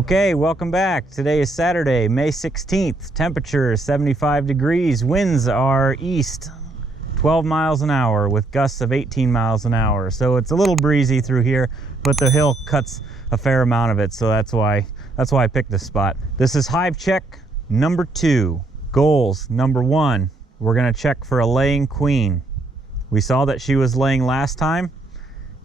Okay, welcome back. Today is Saturday, May 16th. Temperature is 75 degrees. Winds are east, 12 miles an hour with gusts of 18 miles an hour. So it's a little breezy through here, but the hill cuts a fair amount of it. So that's why I picked this spot. This is hive check number 2. Goals number 1, we're gonna check for a laying queen. We saw that she was laying last time,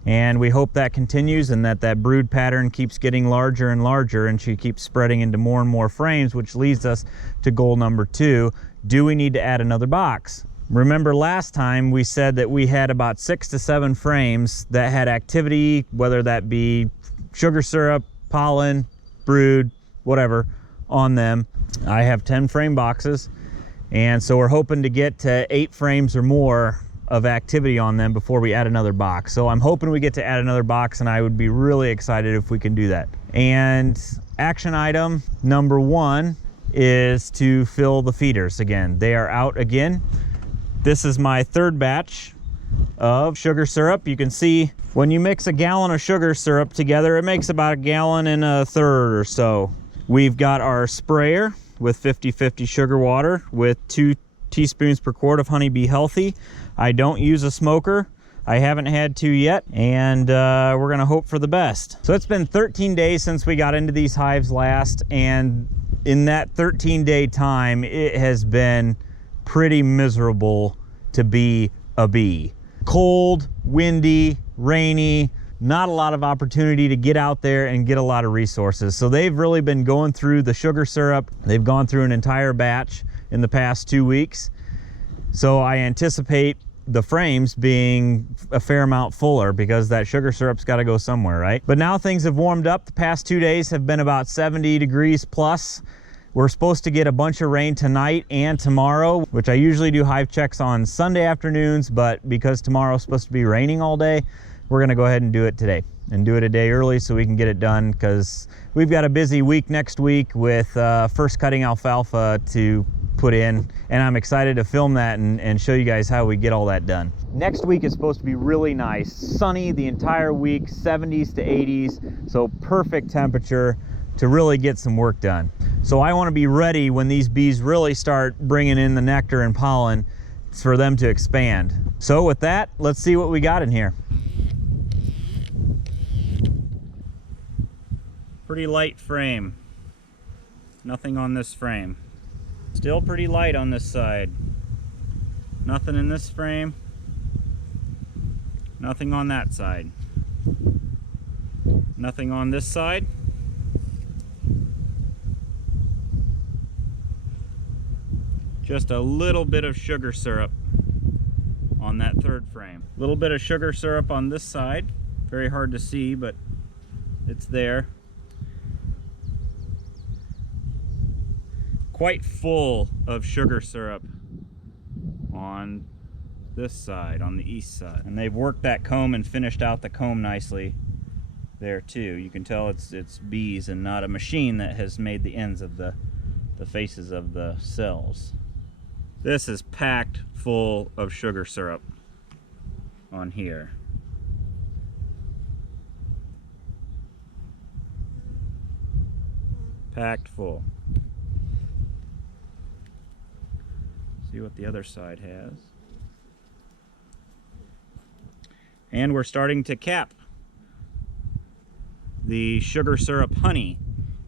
and we hope that continues and that brood pattern keeps getting larger and larger and she keeps spreading into more and more frames, which leads us to goal number 2. Do we need to add another box? Remember last time we said that we had about 6 to 7 frames that had activity, whether that be sugar syrup, pollen, brood, whatever, on them. I have 10 frame boxes, and so we're hoping to get to 8 frames or more of activity on them before we add another box. So I'm hoping we get to add another box, and I would be really excited if we can do that. And action item number 1 is to fill the feeders again. They are out again. This is my 3rd batch of sugar syrup. You can see when you mix a gallon of sugar syrup together, it makes about 1.33 gallons or so. We've got our sprayer with 50/50 sugar water with 2 teaspoons per quart of Honeybee Healthy. I don't use a smoker. I haven't had to yet, and we're gonna hope for the best. So it's been 13 days since we got into these hives last, and in that 13-day time, it has been pretty miserable to be a bee. Cold, windy, rainy, not a lot of opportunity to get out there and get a lot of resources. So they've really been going through the sugar syrup. They've gone through an entire batch in the past 2 weeks. So I anticipate the frames being a fair amount fuller because that sugar syrup's got to go somewhere, right? But now things have warmed up. The past 2 days have been about 70 degrees plus. We're supposed to get a bunch of rain tonight and tomorrow, which I usually do hive checks on Sunday afternoons, but because tomorrow's supposed to be raining all day, we're gonna go ahead and do it today and do it a day early so we can get it done, because we've got a busy week next week with first cutting alfalfa to put in, and I'm excited to film that and show you guys how we get all that done. Next week is supposed to be really nice, sunny the entire week, 70s to 80s, so perfect temperature to really get some work done. So I want to be ready when these bees really start bringing in the nectar and pollen for them to expand. So with that, let's see what we got in here. Pretty light frame. Nothing on this frame. Still pretty light on this side. Nothing in this frame. Nothing on that side. Nothing on this side. Just a little bit of sugar syrup on that 3rd frame. A little bit of sugar syrup on this side. Very hard to see, but it's there. Quite full of sugar syrup on this side, on the east side. And they've worked that comb and finished out the comb nicely there too. You can tell it's bees and not a machine that has made the ends of the faces of the cells. This is packed full of sugar syrup on here. Packed full. See what the other side has. And we're starting to cap the sugar syrup honey.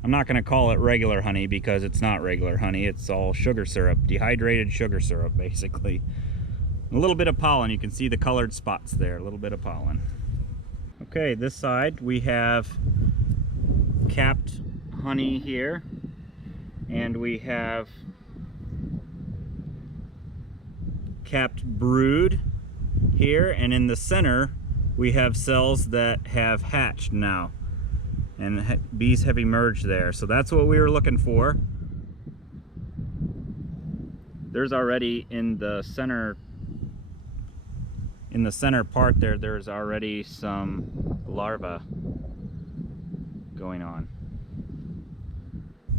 I'm not going to call it regular honey because it's not regular honey. It's all sugar syrup, dehydrated sugar syrup, basically. A little bit of pollen. You can see the colored spots there, a little bit of pollen. Okay, this side we have capped honey here, and we have capped brood here, and in the center we have cells that have hatched now, and bees have emerged there. So that's what we were looking for. There's already in the center part there, there's already some larvae going on.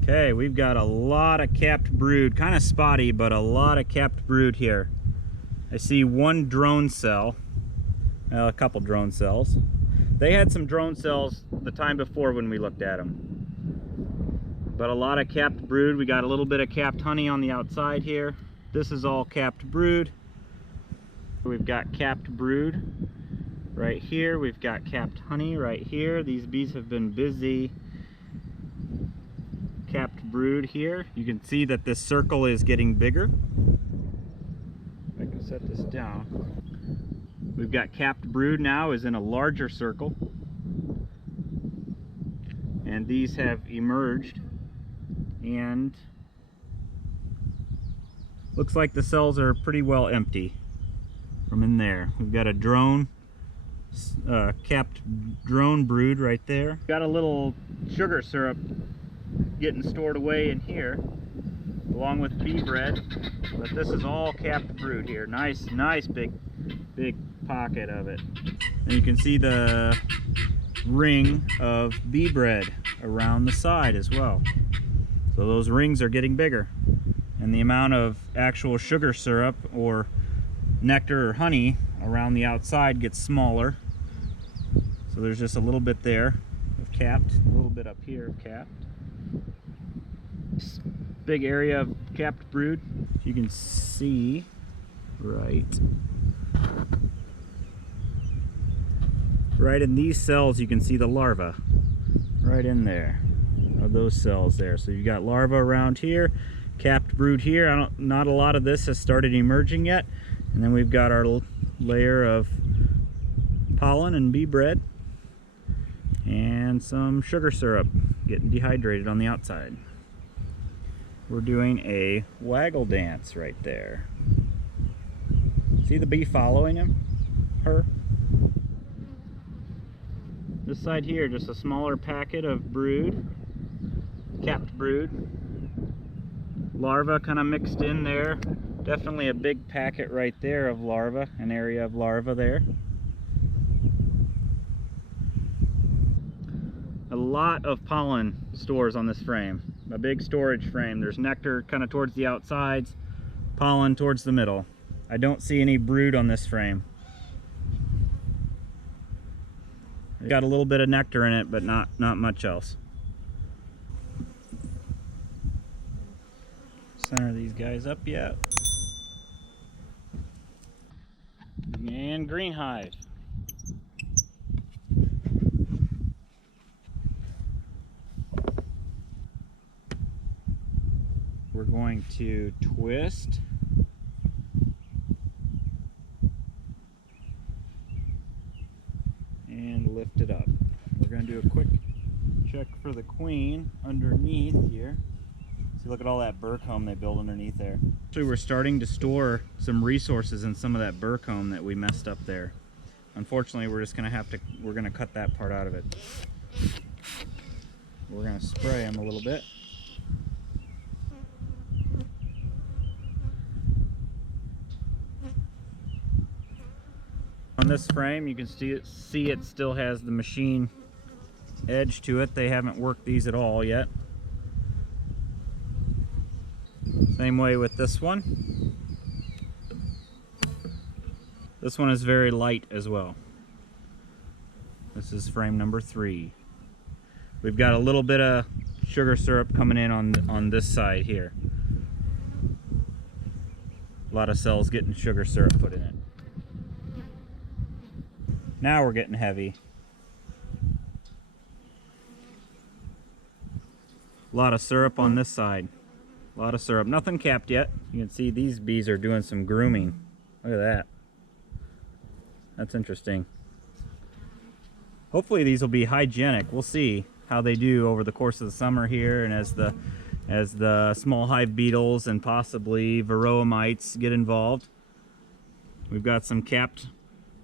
Okay, we've got a lot of capped brood, kind of spotty, but a lot of capped brood here. I see one drone cell, a couple drone cells. They had some drone cells the time before when we looked at them. but a lot of capped brood. We got a little bit of capped honey on the outside here. This is all capped brood. We've got capped brood right here. We've got capped honey right here. These bees have been busy. Capped brood here. You can see that this circle is getting bigger. I can set this down. We've got capped brood now is in a larger circle. And these have emerged, and looks like the cells are pretty well empty from in there. We've got a drone, capped drone brood right there. Got a little sugar syrup getting stored away in here, along with bee bread. But this is all capped brood here. Nice big pocket of it. And you can see the ring of bee bread around the side as well. So those rings are getting bigger, and the amount of actual sugar syrup or nectar or honey around the outside gets smaller. So there's just a little bit there of capped, a little bit up here of capped. Big area of capped brood. You can see right in these cells, you can see the larva right in there of those cells there. So you've got larva around here, capped brood here. Not a lot of this has started emerging yet. And then we've got our layer of pollen and bee bread and some sugar syrup getting dehydrated on the outside. We're doing a waggle dance right there. See the bee following her? This side here, just a smaller packet of brood, capped brood. Larva kind of mixed in there. Definitely a big packet right there of larva, an area of larva there. A lot of pollen stores on this frame. A big storage frame. There's nectar kind of towards the outsides, pollen towards the middle. I don't see any brood on this frame. It's got a little bit of nectar in it, but not much else. Center these guys up yet. And green hive. We're going to twist and lift it up. We're going to do a quick check for the queen underneath here. See, look at all that burr comb they build underneath there. Actually, we're starting to store some resources in some of that burr comb that we messed up there. Unfortunately, we're just going to have to, we're going to cut that part out of it. We're going to spray them a little bit. On this frame, you can see it still has the machine edge to it. They haven't worked these at all yet. Same way with this one. This one is very light as well. This is frame number 3. We've got a little bit of sugar syrup coming in on this side here. A lot of cells getting sugar syrup put in it. Now we're getting heavy. A lot of syrup on this side. A lot of syrup. Nothing capped yet. You can see these bees are doing some grooming. Look at that. That's interesting. Hopefully these will be hygienic. We'll see how they do over the course of the summer here, and as the small hive beetles and possibly varroa mites get involved. We've got some capped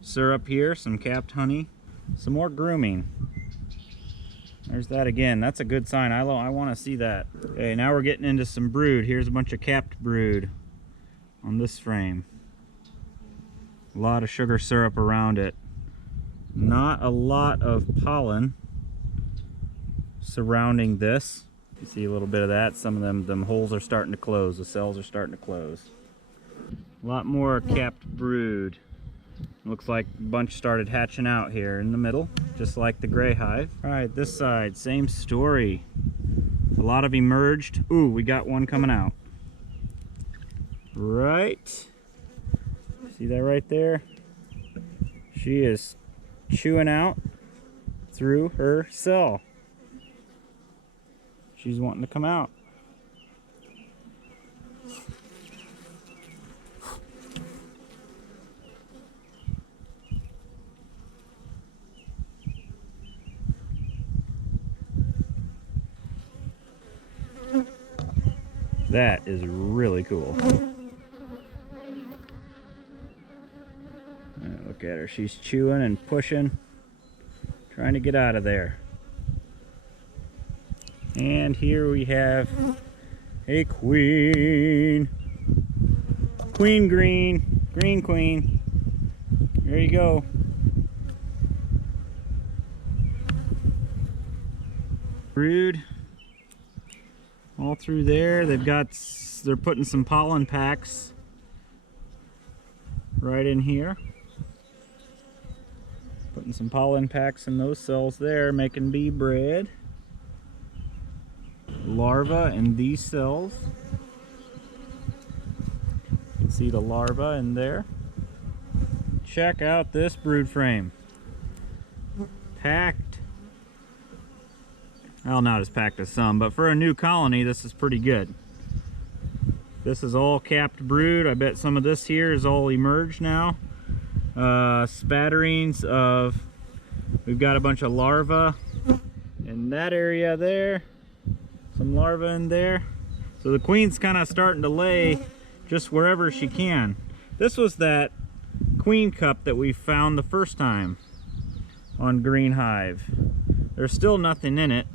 syrup here, some capped honey, some more grooming. There's that again. That's a good sign. I want to see that. Okay, now we're getting into some brood. Here's a bunch of capped brood on this frame. A lot of sugar syrup around it. Not a lot of pollen surrounding this. You see a little bit of that. Some of them holes are starting to close. The cells are starting to close. A lot more capped brood. Looks like a bunch started hatching out here in the middle, just like the gray hive. All right, this side, same story. A lot of emerged. Ooh, we got one coming out. Right. See that right there? She is chewing out through her cell. She's wanting to come out. That is really cool. Look at her. She's chewing and pushing, trying to get out of there. And here we have a queen. Queen green. Green queen. There you go. Brood all through there. They're putting some pollen packs right in here. Putting some pollen packs in those cells there, making bee bread. Larva in these cells. You can see the larva in there. Check out this brood frame. Packed. Well, not as packed as some, but for a new colony, this is pretty good. This is all capped brood. I bet some of this here is all emerged now. Spatterings of, we've got a bunch of larvae in that area there. Some larvae in there. So the queen's kind of starting to lay just wherever she can. This was that queen cup that we found the first time on Green Hive. There's still nothing in it.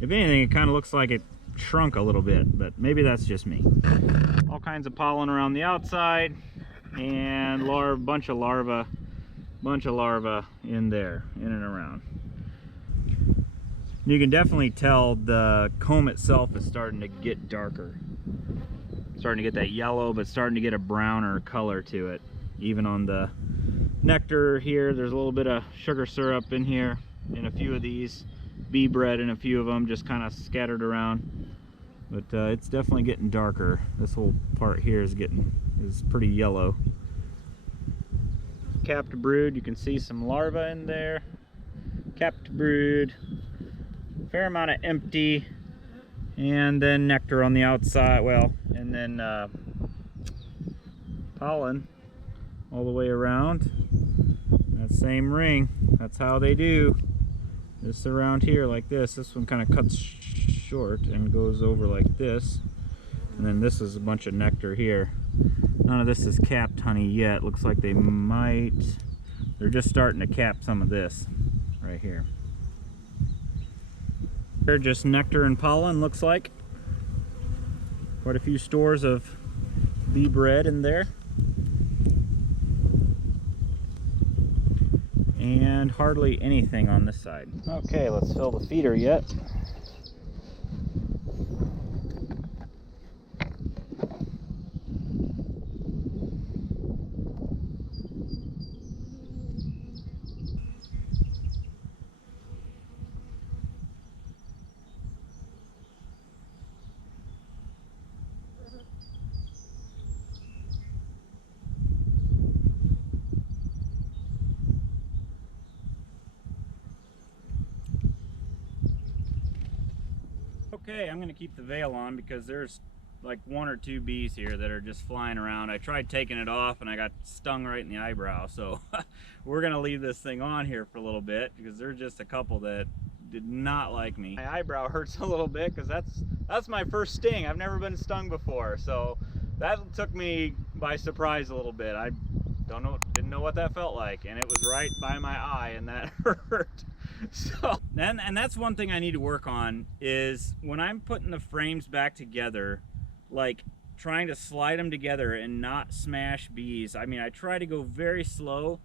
If anything, it kind of looks like it shrunk a little bit, but maybe that's just me. All kinds of pollen around the outside, and bunch of larvae in there, in and around. You can definitely tell the comb itself is starting to get darker. Starting to get that yellow, but starting to get a browner color to it. Even on the nectar here, there's a little bit of sugar syrup in here, in a few of these. Bee bread in a few of them, just kind of scattered around. But it's definitely getting darker. This whole part here is pretty yellow. Capped brood, you can see some larvae in there. Capped brood, fair amount of empty, and then nectar on the outside. Well, and then pollen all the way around. That same ring, that's how they do. This around here like this. This one kind of cuts short and goes over like this. And then this is a bunch of nectar here. None of this is capped honey yet. Looks like they're just starting to cap some of this right here. They're just nectar and pollen, looks like. Quite a few stores of bee bread in there. And hardly anything on this side. Okay, let's fill the feeder yet. Okay, I'm gonna keep the veil on because there's like 1 or 2 bees here that are just flying around. I tried taking it off and I got stung right in the eyebrow, so we're gonna leave this thing on here for a little bit because there's just a couple that did not like me. My eyebrow hurts a little bit because that's my first sting. I've never been stung before, so that took me by surprise a little bit. I didn't know what that felt like, and it was right by my eye, and that hurt. So and that's one thing I need to work on, is when I'm putting the frames back together, like trying to slide them together and not smash bees. I mean, I try to go very slow,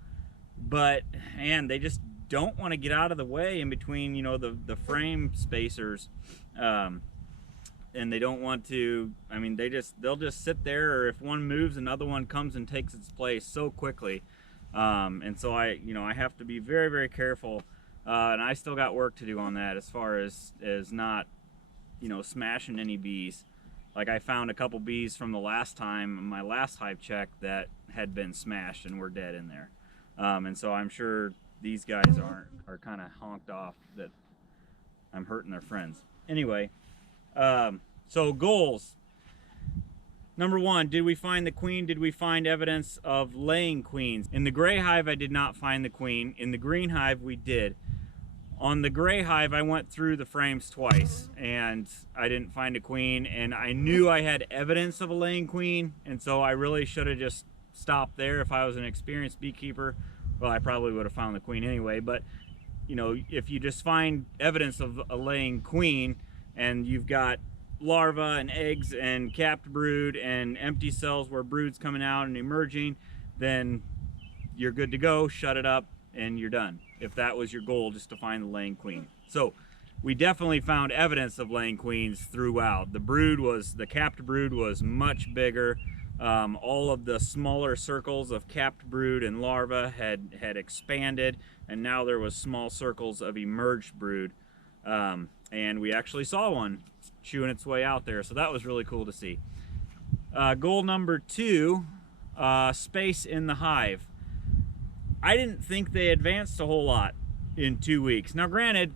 but man, they just don't want to get out of the way in between, you know, the frame spacers. And they don't want to, I mean, they'll just sit there, or if one moves, another one comes and takes its place so quickly. And so I have to be very, very careful. And I still got work to do on that, as far as not you know, smashing any bees. Like I found a couple bees from the last time, my last hive check, that had been smashed and were dead in there. And so I'm sure these guys are kind of honked off that I'm hurting their friends. Anyway, so goals. Number one, did we find the queen? Did we find evidence of laying queens? In the gray hive, I did not find the queen. In the green hive, we did. On the gray hive, I went through the frames twice and I didn't find a queen, and I knew I had evidence of a laying queen, and so I really should have just stopped there. If I was an experienced beekeeper, well, I probably would have found the queen anyway, but you know, if you just find evidence of a laying queen and you've got larvae and eggs and capped brood and empty cells where brood's coming out and emerging, then you're good to go. Shut it up and you're done, if that was your goal, just to find the laying queen. So we definitely found evidence of laying queens throughout. The capped brood was much bigger. All of the smaller circles of capped brood and larvae had expanded, and now there was small circles of emerged brood. And we actually saw one chewing its way out there, so that was really cool to see. Goal number two, space in the hive. I didn't think they advanced a whole lot in 2 weeks. Now granted,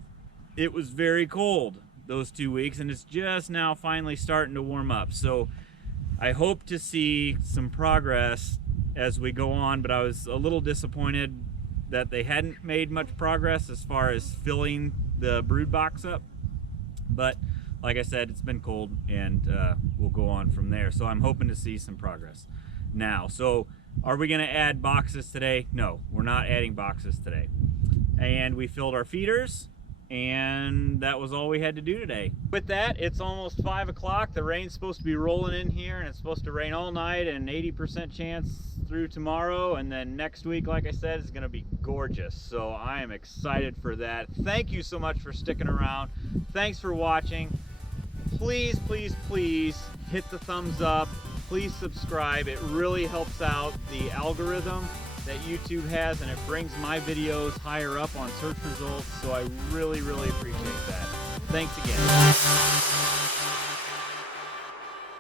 it was very cold those 2 weeks, and it's just now finally starting to warm up, so I hope to see some progress as we go on, but I was a little disappointed that they hadn't made much progress as far as filling the brood box up. But like I said, it's been cold, and we'll go on from there. So I'm hoping to see some progress now. So are we gonna add boxes today? No, we're not adding boxes today. And we filled our feeders, and that was all we had to do today. With that, it's almost 5 o'clock. The rain's supposed to be rolling in here, and it's supposed to rain all night, and 80% chance through tomorrow, and then next week, like I said, is gonna be gorgeous. So I am excited for that. Thank you so much for sticking around. Thanks for watching. Please, please, please hit the thumbs up. Please subscribe. It really helps out the algorithm that YouTube has, and it brings my videos higher up on search results, so I really, really appreciate that. Thanks again.